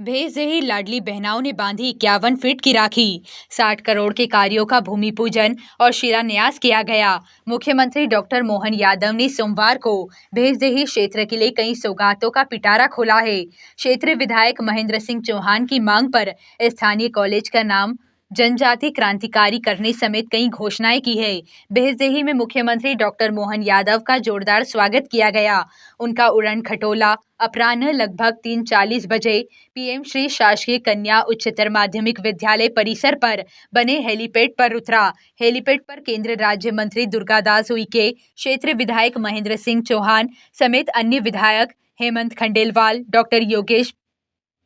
भेज रही लाडली बहनाओं ने बांधी 51 फीट की राखी। 60 करोड़ के कार्यों का भूमि पूजन और शिलान्यास किया गया। मुख्यमंत्री डॉक्टर मोहन यादव ने सोमवार को भेजदेही क्षेत्र के लिए कई सौगातों का पिटारा खोला है। क्षेत्रीय विधायक महेंद्र सिंह चौहान की मांग पर स्थानीय कॉलेज का नाम जनजाति क्रांतिकारी करने समेत कई घोषणाएं की है। भेजदेही में मुख्यमंत्री डॉक्टर मोहन यादव का जोरदार स्वागत किया गया। उनका उड़न खटोला अपराह्न लगभग 3:40 बजे पीएम श्री शासकीय कन्या उच्चतर माध्यमिक विद्यालय परिसर पर बने हेलीपैड पर उतरा। हेलीपैड पर केंद्रीय राज्य मंत्री दुर्गादास उइके, क्षेत्रीय विधायक महेंद्र सिंह चौहान समेत अन्य विधायक हेमंत खंडेलवाल, डॉक्टर योगेश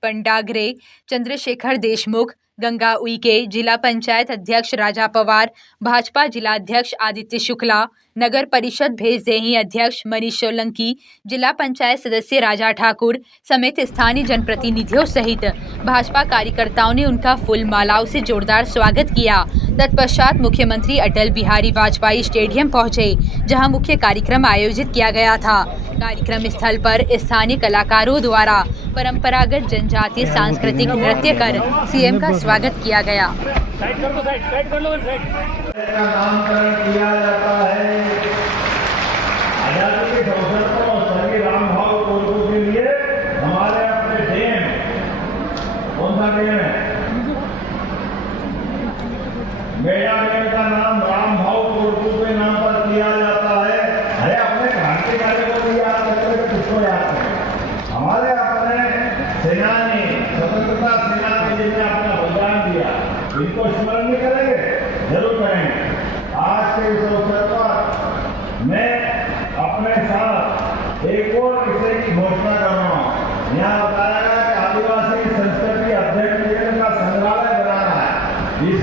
पंडागरे, चंद्रशेखर देशमुख, गंगा उइके, जिला पंचायत अध्यक्ष राजा पवार, भाजपा जिला अध्यक्ष आदित्य शुक्ला, नगर परिषद भेजदेही अध्यक्ष मनीष सोलंकी, जिला पंचायत सदस्य राजा ठाकुर समेत स्थानीय जनप्रतिनिधियों सहित भाजपा कार्यकर्ताओं ने उनका फूल मालाओं से जोरदार स्वागत किया। तत्पश्चात मुख्यमंत्री अटल बिहारी वाजपेयी स्टेडियम पहुंचे, जहां मुख्य कार्यक्रम आयोजित किया गया था। कार्यक्रम स्थल पर स्थानीय कलाकारों द्वारा परंपरागत जनजातीय सांस्कृतिक नृत्य कर सीएम का स्वागत किया गया। नामकरण किया जाता है। आजादी के अवसर पर सभी रामभाव कोरकू के लिए हमारे अपने डैम, कौन सा डैम है? मेरा डैम का नाम रामभाव कोरकू के नाम पर किया जाता है। अरे अपने क्रांतिकारी को भी याद करते हैं, किसको याद करें? हमारे अपने सेनानी, स्वतंत्रता सेना के जिन्हें अपना बलिदान दिया, इनको स्मरण नहीं करेंगे? जरूर करेंगे। आज के इस अवसर पर मैं अपने साथ एक और विषय की घोषणा कर रहा हूँ। यहाँ बताया गया कि आदिवासी संस्कृति अध्ययन का संग्रहालय बनाना है। इस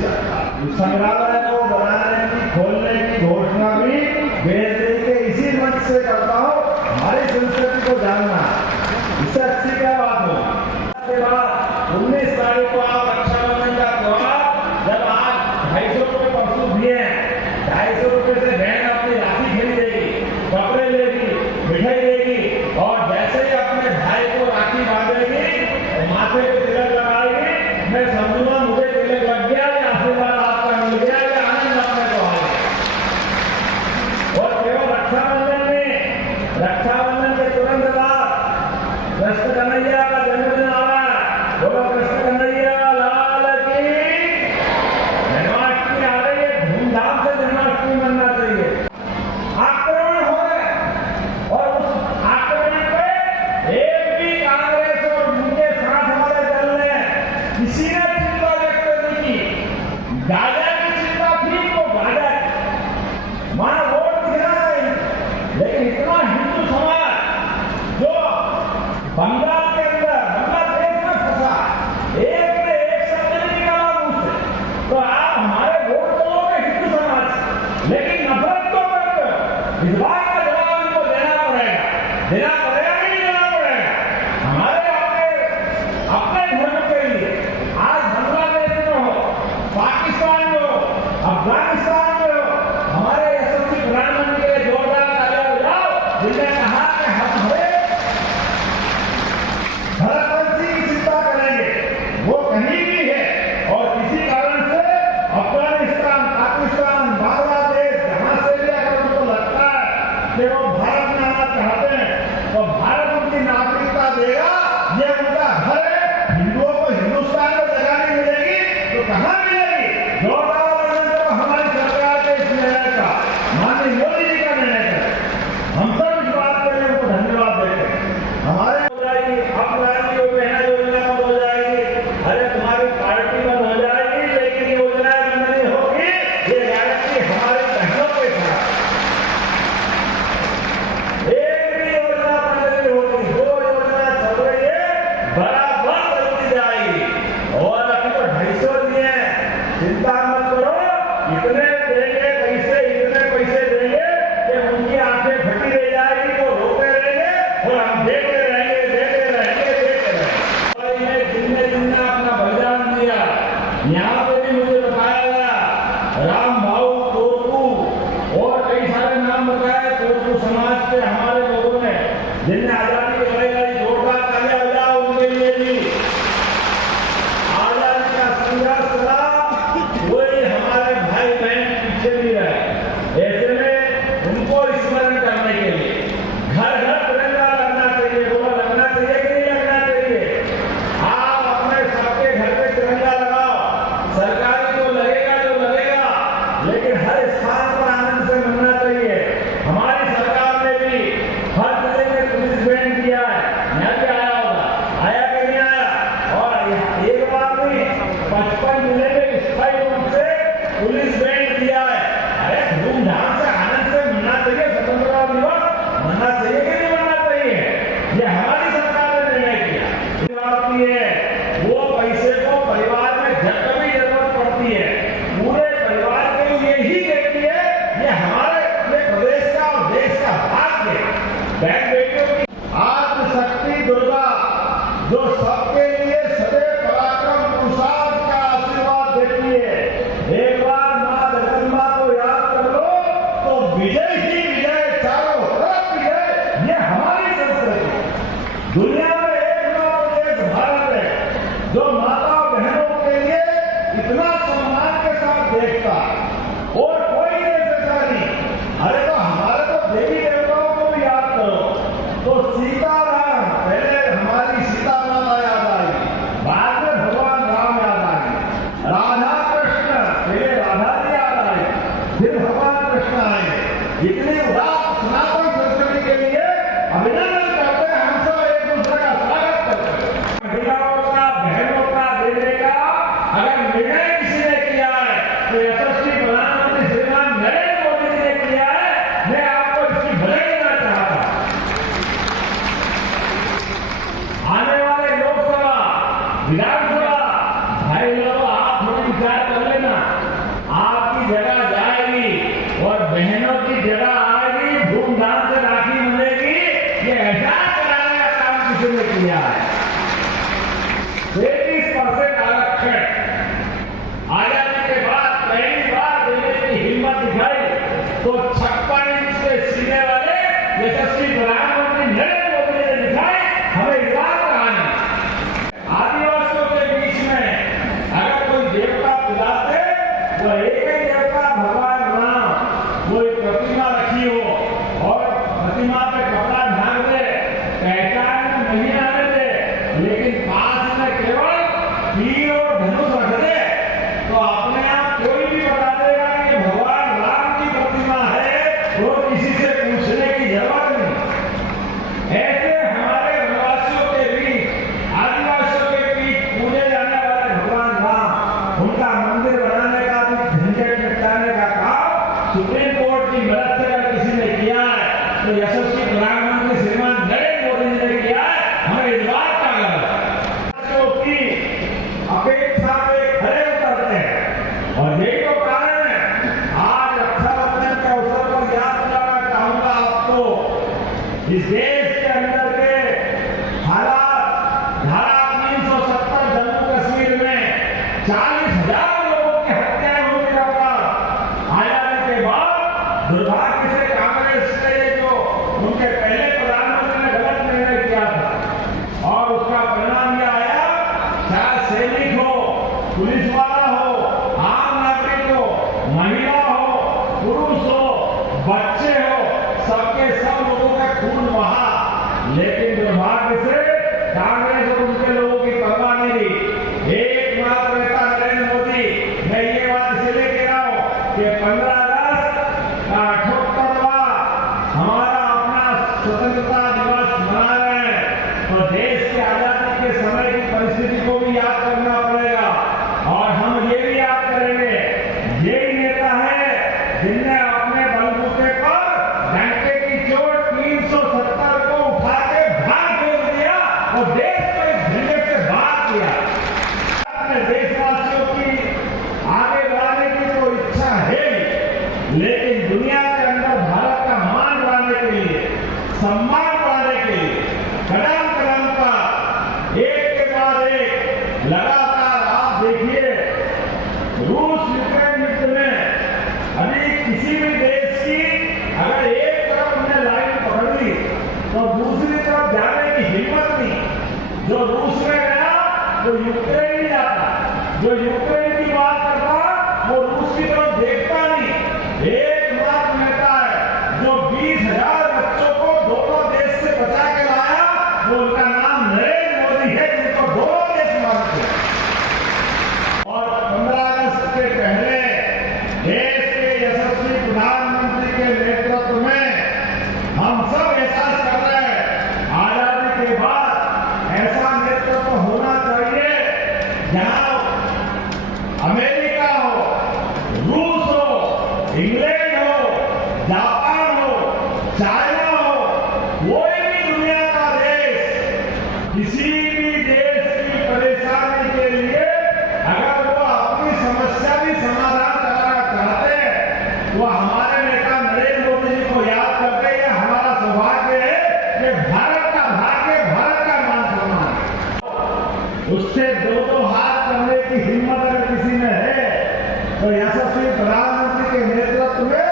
संग्रहालय को बनाने की, खोलने की घोषणा भी भेजदेही के इसी मंच से करता हूँ। हमारी संस्कृति को जानना, इससे अच्छी क्या बात हो। इसके बाद 19 तारीख को आप रक्षाबंधन का त्योहार, जब आज 250 रुपये परसों दिए हैं, 250 रुपये से बहन अपनी राखी खरीदेगी, कपड़े लेगी, मिठाई लेगी, और जैसे ही अपने भाई को राखी बांधेगी तो माथे पे तिलक लगाएगी। मैं समझूंगा मुझे तिलक लग गया, या आशीर्वाद आपका मिल गया, या आनंद अपने को आएगा। और केवल रक्षाबंधन के तुरंत बाद कृष्ण कन्हैया का जन्मदिन आ रहा है। बोलो कृष्ण कन्हैया लाल की। जन्माष्टमी आ रही है, धूमधाम से जन्माष्टमी मनना चाहिए। आक्रमण हो रहे, और उस आक्रमण पे एक भी कांग्रेस और उनके साथ हमारे दल ने किसी ने चिंता व्यक्त नहीं की। गाजा की चिंता थी तो गाजा, वहां वोट दिखा नहीं, लेकिन इतना हिंदू समाज जो बंगाल के अंदर, बांग्लादेश में फंसा, एक ने एक शब्द नहीं निकाला मुंह से, तो आप हमारे वोट तो लोगे हिंदू समाज, लेकिन नफरत तो करते हो। इस बात का जवाब इनको देना पड़ेगा, देना पड़ेगा, नहीं देना पड़ेगा। हमारे अपने धर्म के लिए आज 55 जिले में स्थायी रूप से पुलिस बैंड दिया है। अरे धूमधाम से आनंद से मनाना चाहिए, स्वतंत्रता दिवस मनाना चाहिए कि नहीं मनाना चाहिए? ये हमारी सरकार ने निर्णय किया है। वो पैसे को परिवार में जब कभी जरूरत पड़ती है पूरे परिवार के लिए ही देती है। ये हमारे प्रदेश का और देश का भाग्य। बहन बेटियों की आदिशक्ति दुर्गा जो सबके लिए सदैव पराक्रम पुरुषार्थ का आशीर्वाद देती है। एक बार मां जगदम्बा को याद कर लो तो विजय ही विजय, चारों तरफ विजय। ये हमारी संस्कृति। दुनिया में एकमात्र देश भारत है जो माता बहनों के लिए इतना सम्मान के साथ देखता और कोई देश ऐसा नहीं। अरे तो हमारे तो देवी देवताओं को भी याद करो तो सीताराम, पहले हमारी सीता माता याद आई, बाद में भगवान राम याद आए, राधा कृष्ण, पहले राधा जी याद आए, फिर भगवान कृष्ण आए। इतनी उदास सनातन संस्कृति के लिए अभिनंदन करते हैं। हम सब एक दूसरे का स्वागत करते हैं। महिलाओं का, बहनों का देने का अगर निर्णय किसी ने किया है तो यशस्वी प्रधानमंत्री श्रीमान नरेंद्र मोदी जी ने किया है। मैं आपको इसकी बधाई देना चाहता हूं। आने वाले लोकसभा, विधानसभा, भाई लोग आप थोड़ी विचार कर लेना। आपकी जगह जाएगी और बहनों की जगह आएगी, धूमधाम से राखी बनेगी। ये एहसास कराने का काम किसी ने किया है। 33% आरक्षण आजादी के बाद पहली बार देने की हिम्मत दिखाई तो 56 इंच के सीने वाले यशस्वी प्रधानमंत्री नरेंद्र मोदी ने दिखाई। हमें इस बात का आनंद। आदिवासियों के बीच में अगर कोई देवता बुलाते तो एक ही देवता भगवान राम, वो एक प्रतिमा रखी हो और प्रतिमा पे कपड़ा ढांक दे, पहचान में नहीं आने दे, लेकिन पास में केवल तीर और धनुष रख दे तो अपने आप कोई भी बता देगा कि भगवान राम की प्रतिमा है। वो किसी से पूछने की जरूरत नहीं। ऐसे हमारे वनवासियों के बीच, आदिवासियों के बीच पूजे जाने वाले भगवान राम, उनका मंदिर बनाने का भी झंझट निपटाने का काम सुप्रीम कोर्ट की मदद से अगर किसी ने किया है तो यशस्वी प्रधानमंत्री श्रीमान नरेंद्र मोदी जी ने किया है। हमें इस बात का गर्व है। की अपेक्षा पे खड़े उतरते हैं और यही तो कारण है। आज रक्षाबंधन के अवसर पर याद दिलाना चाहूंगा आपको, इस देश के अंदर के हालात, धारा 370 जम्मू कश्मीर में 40,000 लोगों की हत्या होने का कारण आजादी के बाद दुर्भाग्य से कांग्रेस ने जो उनके पहले प्रधानमंत्री ने गलत निर्णय किया था और उसका परिणाम यह आया, चाहे सैनिक हो, पुलिस वाला हो, आम नागरिक हो, महिला हो, पुरुष हो, बच्चे हो, सबके सब लोगों का खून बहा। लेकिन दुर्भाग्य से कांग्रेस और उनके लोगों की परवाह नहीं। एकमात्र नेता नरेंद्र मोदी, मैं ये बात इसलिए कह रहा हूं कि 15 अगस्त का 78वां हमारा अपना स्वतंत्रता दिवस मना रहे हैं तो देश के आजादी के समय की परिस्थिति को भी याद करना पड़ेगा। और हम ये भी याद करेंगे, यही नेता है जिनने अपने बलबूते पर डंके की चोट 370 को उठा के भाग फेंक दिया और देश को इस झंझट से बाहर किया। अपने देशवासियों की आगे बढ़ाने की तो इच्छा है ही, लेकिन दुनिया के अंदर भारत का मान बढ़ाने के लिए, सम्मान बढ़ाने के लिए कदम कदम पर एक के बाद एक लगातार आप देखिए, रूस यूक्रेन युद्ध में अभी किसी भी देश की अगर एक तरफ उन्हें लाइन पकड़ ली तो दूसरी तरफ जाने की हिम्मत नहीं। जो रूस में गया वो यूक्रेन नहीं जाता, जो यूक्रेन की बात करता वो रूस की तरफ देखता नहीं। एकमात्र नेता है जो 20,000 बच्चों को दोनों देश से बचा के लाया, वो उनका नाम नरेंद्र मोदी है, जिनको दोनों देश मानते हैं। और 15 अगस्त के पहले देश के यशस्वी प्रधानमंत्री के नेतृत्व में हम सब एहसास कर रहे हैं, आजादी के बाद ऐसा नेतृत्व होना चाहिए जहां उससे दो हाथ करने की हिम्मत अगर किसी में है तो यशस्वी प्रधानमंत्री के नेतृत्व में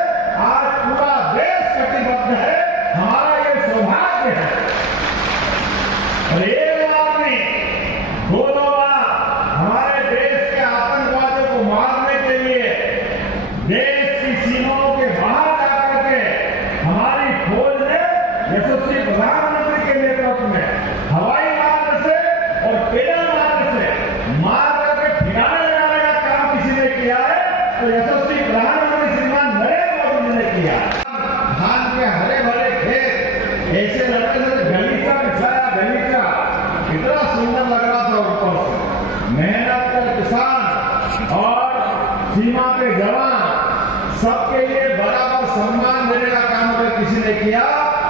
आज पूरा देश कटिबद्ध है। हमारा ये सौभाग्य है। और एक बार नहीं, दो बार हमारे देश के आतंकवादियों को मारने के लिए देश की सीमाओं के बाहर जाकर के हमारी फौज ने यशस्वी प्रधानमंत्री के नेतृत्व में हवाई मार्ग से और पेड़ मार्ग से मार करके ठिकाने लगाने का काम किसी ने किया है तो यशस्वी प्रधानमंत्री श्रीमान नरेंद्र मोदी ने किया। धान के हरे भरे खेत ऐसे लड़के से गलीचा बिछाया, गलीचा कितना सुंदर लग रहा था। ऊपर से मेहनत कर किसान और सीमा के जवान सबके लिए बराबर सम्मान देने का काम अगर किसी ने किया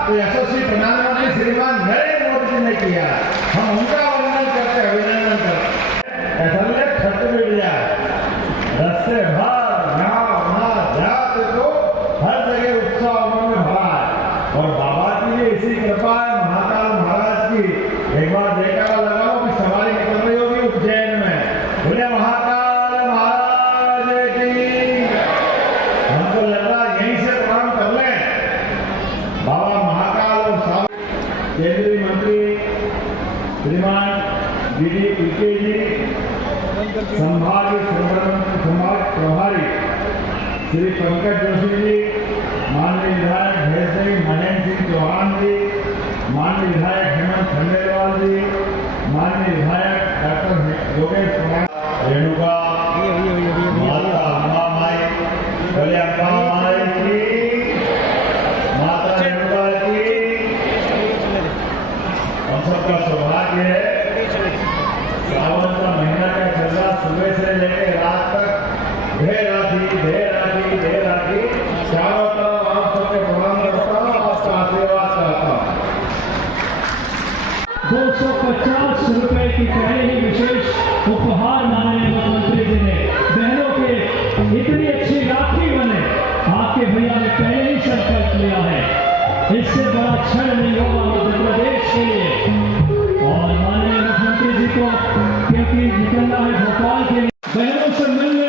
तो यशस्वी प्रधानमंत्री श्रीमान नरेंद्र मोदी जी ने किया। हम उनका वंदन करते, अभिनंदन करते। ऐसा छठ मिल जाए रस्ते भर जाते तो हर जगह उत्साह उन्होंने भरा है। और बाबा की भी इसी कृपा है, महाकाल महाराज की। एक बार जयकारा लगाओ कि सवारी निकल रही होगी उज्जैन में, बोले महाकाल महाराज की। हमको लग रहा है यहीं से प्रणाम कर लें। बाबा महाकाल और केंद्रीय मंत्री श्रीमान डी पीके जी, संभाग प्रभारी श्री पंकज जोशी जी, माननीय विधायक भैर सिंह महेंद्र सिंह चौहान जी, माननीय विधायक हेमंत खंडेलवाल जी, माननीय विधायक डॉक्टर योगेश कुमार, रेणुका माता अम्बा माई, बोले अम्बा माई की, माता रेणुका की। हम सबका सौभाग्य है, सावन का महीना का चल रहा, सुबह से लेकर रात तक ढेर आती चारों तरफ आप सबके प्रणाम करता हूँ, आपका आशीर्वाद करता हूँ। 250 रुपए की पहले ही विशेष उपहार माननीय मुख्यमंत्री जी ने बहनों के इतनी अच्छी राखी बने, आपके भैया ने पहले ही संकल्प लिया है। इससे बड़ा क्षण नहीं होगा मध्य प्रदेश के लिए। और माननीय मुख्यमंत्री जी को क्योंकि निकलना है भोपाल के लिए, बहनों से मिलने